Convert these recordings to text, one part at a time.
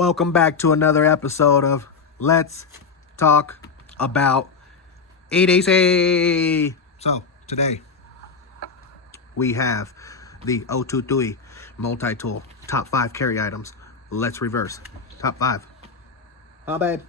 Welcome back to another episode of Let's Talk About EDC. So today we have the OUTU multi-tool top 5 carry items. Let's reverse. Top 5. Huh, babe?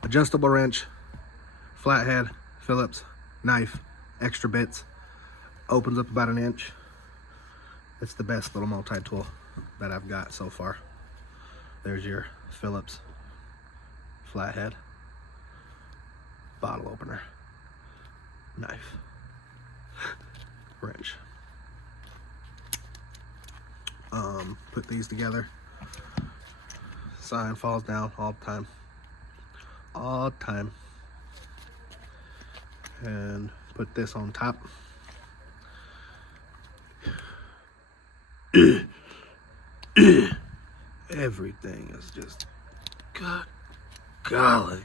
Adjustable wrench, flathead, Phillips, knife, extra bits, opens up about 1 inch. It's the best little multi-tool that I've got so far. There's your Phillips, flathead, bottle opener, knife, wrench. Put these together. Sign falls down all the time. And put this on top. Everything is just good golly.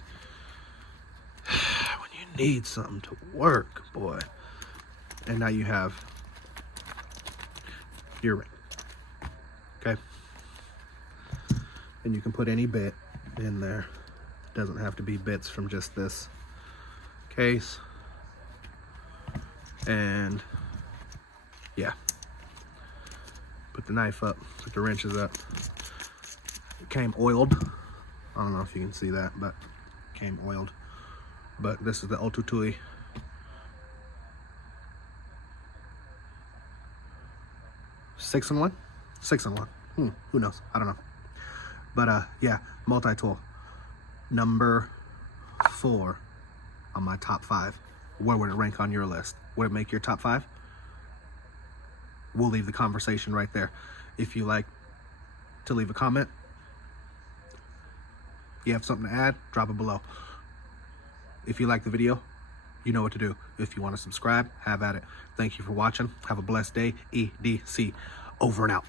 When you need something to work, boy. And now you have your ring. Okay? And you can put any bit in there. Doesn't have to be bits from just this case. And yeah, put the knife up, put the wrenches up. It came oiled. I don't know if you can see that, but it came oiled. But this is the OUTU 6-in-1. 6-in-1. Who knows? I don't know. But yeah, multi-tool. Number 4 on my top 5. Where would it rank on your list? Would it make your top 5? We'll leave the conversation right there. If you like to leave a comment, you have something to add, drop it below. If you like the video, you know what to do. If you want to subscribe, have at it. Thank you for watching. Have a blessed day. EDC. Over and out.